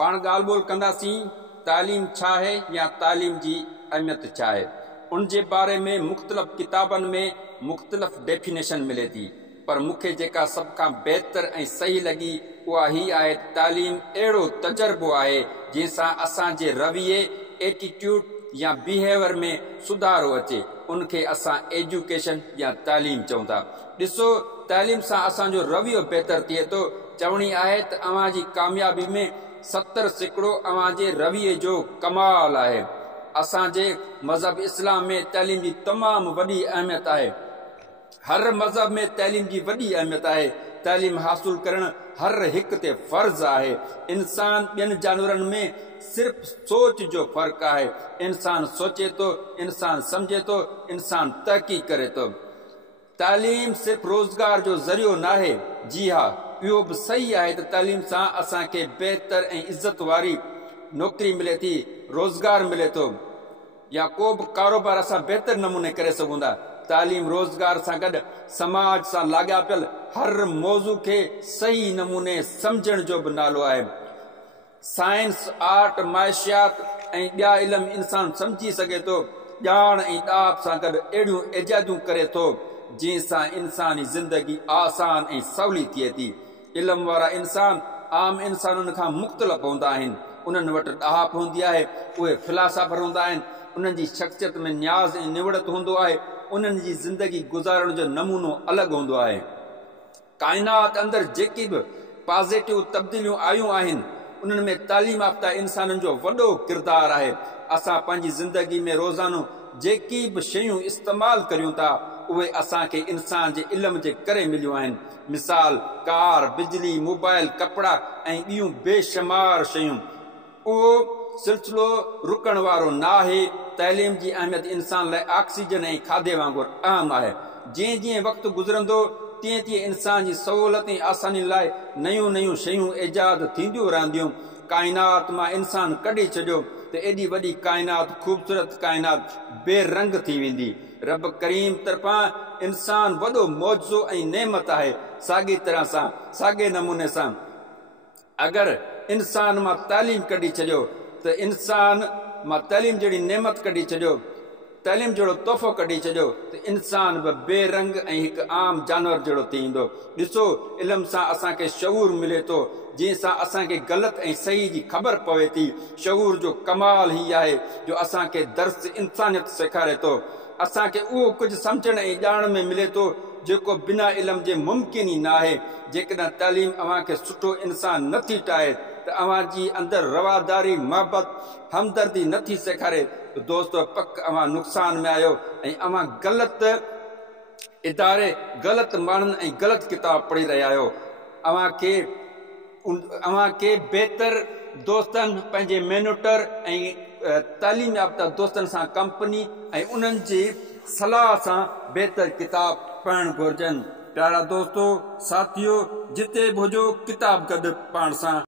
पाण ॻाल्हि ॿोल कंदासीं तालीम छा है या तालीम जी अहमियत छा है। उन जे बारे में मुख़्तलिफ़ किताबनि में मुख़्तलिफ़ डेफिनेशन मिले थी, पर मूंखे जेका सभ खां बहितर ऐं सही लॻी उहा ही आहे, तालीम अहिड़ो तजुर्बो आहे जंहिंसां असांजे रवैये, एटीट्यूड या बिहेवियर में सुधारो अचे। उनखे असां एजुकेशन या तालीम चऊं था। ॾिसो, तालीम सां असांजो रवैयो बहितर थिए थो। चवणी आहे त अव्हां जी कामयाबी में 70% अव्हां जे रवैये जो कमाल आहे। असांजे मज़हब इस्लाम में तालीम जी तमामु वॾी अहमियत आहे। हर मज़हब में तालीम जी वॾी अहमियत आहे। तालीम हासिल करण हर हिक ते फर्ज़ आहे। इंसान ॿियनि जानवरनि में सिर्फ़ सोच जो फ़र्क़ु आहे। इंसान सोचे थो, इंसान समझे थो, इंसान तहक़ीक़ करे थो। तालीम सिर्फ़ रोज़गार जो ज़रियो न आहे। जी हा, इहो बि सही आहे त तालीम सां असांखे बहितर ऐं इज़त वारी नौकरी मिले थी, रोज़गार मिले थो, या को बि कारोबार असां बहितर नमूने करे सघूं था। तालीम रोज़गार सां गॾु समाज सां लाॻापियल हर मौज़ू खे सही नमूने समझण जो बि नालो आहे। साइंस, आर्ट, माइशियात ऐं ॿिया इल्म इंसान समझी सघे थो। ॼाण ऐं ॾाब सां गॾु अहिड़ियूं इजादियूं करे थो जंहिंसां इंसानी ज़िंदगी आसान ऐं सवली थिए थी। इल्म वारा इंसान आम इंसाननि खां मुख़्तलिफ़ हूंदा आहिनि। उन्हनि वटि ॾहाप हूंदी आहे, उहे फिलासफ़र हूंदा आहिनि। उन्हनि जी शख़्सियत में न्याज़ ऐं निवड़त हूंदो आहे। उन्हनि जी ज़िंदगी गुज़ारण जो नमूनो अलॻि हूंदो आहे। काइनात अंदरि जेकी बि पॉज़िटिव तब्दीलियूं आयूं आहिनि, उन्हनि में तालीम याफ़्ता इंसाननि जो वॾो किरदारु आहे। असां पंहिंजी ज़िंदगी में रोज़ानो जेकी बि शयूं इस्तेमालु करियूं था, उहे असांखे इंसान जे इल्म जे करे मिलियूं आहिनि। मिसाल, कार, बिजली, मोबाइल, कपिड़ा ऐं ॿियूं बेशुमार शयूं। उहो सिलसिलो रुकण वारो न आहे। तालीम जी अहमियत इंसान लाइ ऑक्सीजन ऐं खाधे वांगुरु अहम आहे। जीअं जीअं वक़्तु गुज़रंदो, तीअं तीअं इंसान जी सहूलियत ऐं आसानी लाइ नयूं नयूं शयूं ईजाद थींदियूं रहंदियूं। काइनात मां इंसान कढी छॾियो त एॾी वॾी काइनात, ख़ूबसूरत काइनात बेरंग थी वेंदी। रब करीम तरफ़ां इंसान वॾो मौजो ऐं नेमत आहे। साॻी तरह सां, साॻे नमूने सां, अगरि इंसान मां तालीम कढी छॾियो त इंसान मां तालीम जहिड़ी नेमत कढी छॾियो, तालीम जहिड़ो तोहफ़ो कढी छॾियो, त इंसान बि बेरंग ऐं हिकु आम जानवर जहिड़ो थी ईंदो। ॾिसो, इल्म सां असांखे शऊर मिले थो, जंहिंसां असांखे ग़लति ऐं सही जी ख़बर पवे थी। शऊर जो कमाल ही आहे जो असांखे दर्स इंसानियत सेखारे थो। असांखे उहो कुझु सम्झण ऐं ॼाणण में मिले थो जेको बिना इल्म जे मुमकिन ई न आहे। जेकॾहिं तालीम अव्हांखे सुठो इंसान नथी ठाहे, त अव्हां जी अंदरि रवादारी, मोहबत, हमदर्दी नथी सेखारे, त दोस्तो पक अव्हां नुक़सान में आहियो ऐं अव्हां ग़लति इदारे, ग़लति माण्हुनि ऐं ग़लति किताब पढ़ी रहिया आहियो। अव्हांखे बहितर दोस्तनि, पंहिंजे मेनोटर ऐं तालीम याफ़्ता दोस्तनि सां कंपनी ऐं उन्हनि जी सलाह सां बहितर किताब पढ़णु घुरिजनि। प्यारा दोस्तो, साथियो, जिते बि हुजो किताब गॾु पाण सां